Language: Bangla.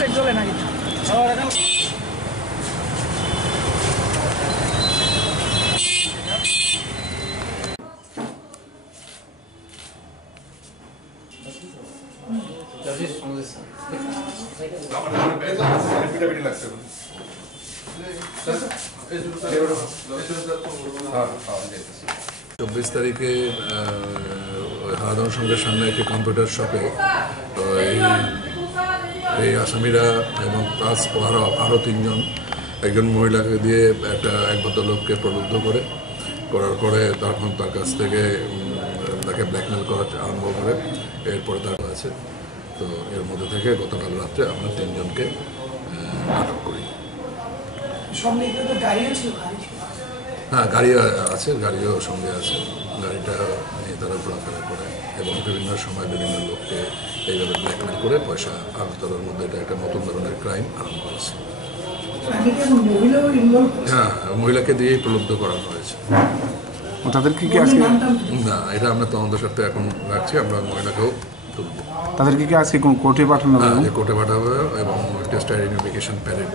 লাইট জ্বলে না কিন্তু। চব্বিশ তারিখে হারাধন সঙ্গের সামনে একটি কম্পিউটার শপে এই আসামিরা এবং প্লাস আরও তিনজন একজন মহিলাকে দিয়ে এক ভদ্রলোককে প্রলুব্ধ করার পরে তখন তার কাছ থেকে তাকে ব্ল্যাকমেল করা আরম্ভ করে। এরপরে তার আছে, তো এর মধ্যে থেকে গতকাল রাত্রে আমরা তিনজনকে আটক করি। হ্যাঁ, গাড়ি আছে, গাড়িও সঙ্গে আছে। গাড়িটা নিয়ে তারা ঘোরাফেরা করে এবং বিভিন্ন সময় বিভিন্ন লোককে এইভাবে ব্ল্যাকমেল করে পয়সা আদায় করার মধ্যে এটা একটা নতুন ধরনের ক্রাইম আরম্ভ করেছে। হ্যাঁ, মহিলাকে দিয়েই প্রলুব্ধ করা হয়েছে। তাদেরকে কি আজকে না, এটা আমরা তদন্ত স্বার্থে এখন রাখছি। আমরা মহিলাকেও তুলব। তাদেরকে কি আজকে কোর্টে পাঠানো হবে? কোর্টে পাঠাবে এবং টেস্ট আইডেন্টিফিকেশন প্যারেড